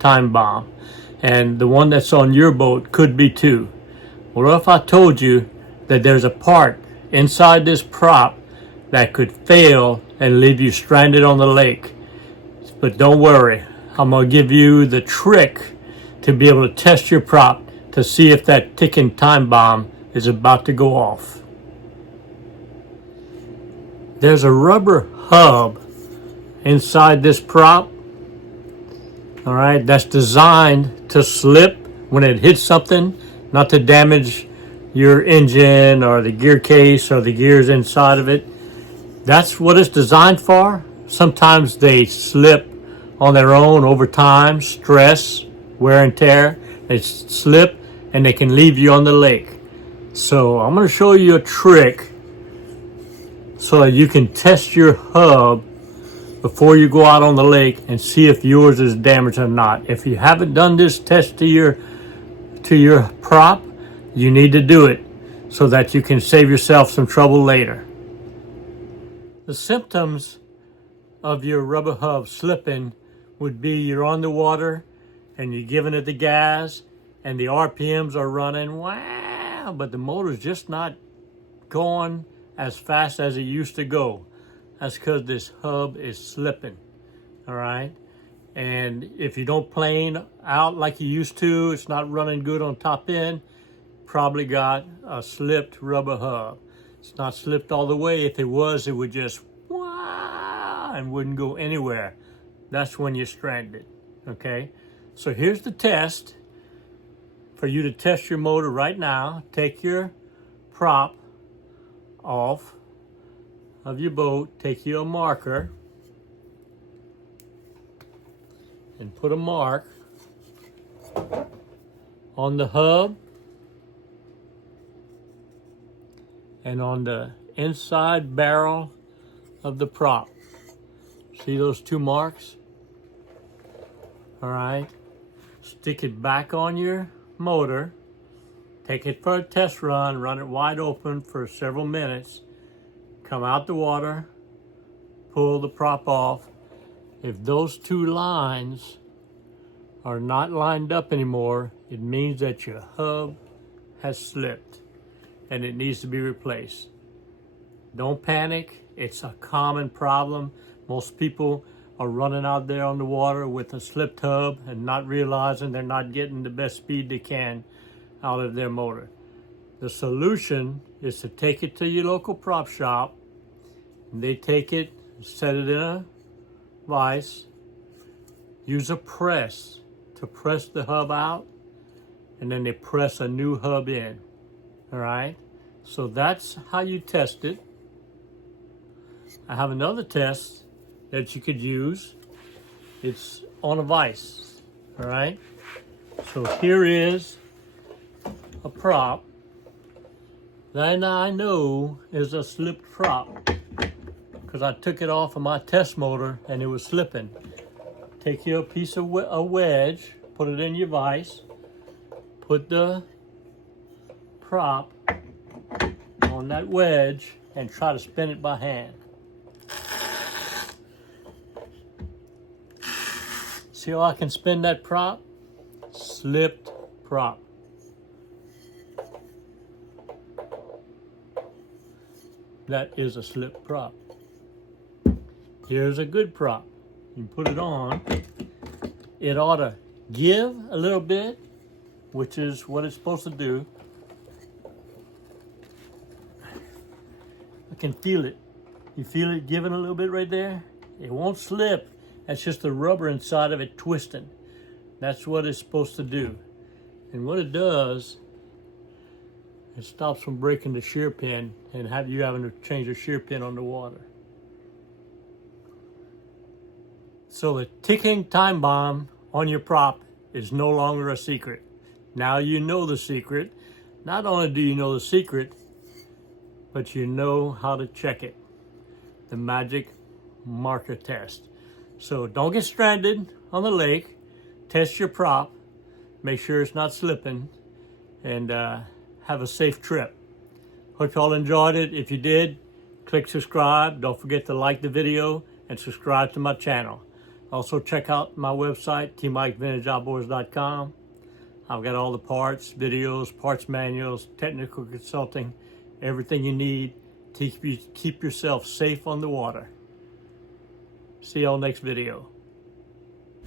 time bomb, and the one that's on your boat could be too. What if I told you that there's a part inside this prop that could fail and leave you stranded on the lake? But don't worry, I'm going to give you the trick to be able to test your prop to see if that ticking time bomb is about to go off. There's a rubber hub inside this prop, all right, that's designed to slip when it hits something, not to damage your engine or the gear case or the gears inside of it. That's what it's designed for. Sometimes they slip on their own over time, stress, wear and tear. They slip and they can leave you on the lake. So I'm going to show you a trick so that you can test your hub before you go out on the lake and see if yours is damaged or not. If you haven't done this test to your prop, you need to do it so that you can save yourself some trouble later. The symptoms of your rubber hub slipping would be you're on the water and you're giving it the gas and the RPMs are running, wow, but the motor's just not going as fast as it used to go. That's because this hub is slipping, all right? And if you don't plane out like you used to, it's not running good on top end, probably got a slipped rubber hub. It's not slipped all the way. If it was, it would just wow and wouldn't go anywhere. That's when you're stranded, okay? So here's the test for you to test your motor right now. Take your prop off of your boat, take your marker and put a mark on the hub and on the inside barrel of the prop. See those two marks? All right, stick it back on your motor, take it for a test run, run it wide open for several minutes, come out the water, pull the prop off. If those two lines are not lined up anymore, it means that your hub has slipped and it needs to be replaced. Don't panic, it's a common problem. Most people are running out there on the water with a slipped hub and not realizing they're not getting the best speed they can out of their motor. The solution is to take it to your local prop shop. They take it, set it in a vise, use a press to press the hub out, and then they press a new hub in, all right? So that's how you test it. I have another test that you could use. It's on a vise, all right? So here is a prop that I know is a slipped prop because I took it off of my test motor and it was slipping. Take your piece of a wedge, put it in your vise, put the prop on that wedge and try to spin it by hand. See how I can spin that prop? Slipped prop. That is a slipped prop. Here's a good prop. You put it on. It ought to give a little bit, which is what it's supposed to do. I can feel it. You feel it giving a little bit right there? It won't slip. That's just the rubber inside of it twisting. That's what it's supposed to do. And what it does, it stops from breaking the shear pin and you having to change the shear pin on the water. So the ticking time bomb on your prop is no longer a secret. Now you know the secret. Not only do you know the secret, but you know how to check it. The magic marker test. So don't get stranded on the lake. Test your prop. Make sure it's not slipping. And have a safe trip. Hope y'all enjoyed it. If you did, click subscribe. Don't forget to like the video and subscribe to my channel. Also check out my website, tmikevintageoutboards.com. I've got all the parts, videos, parts manuals, technical consulting, everything you need to keep yourself safe on the water. See y'all next video.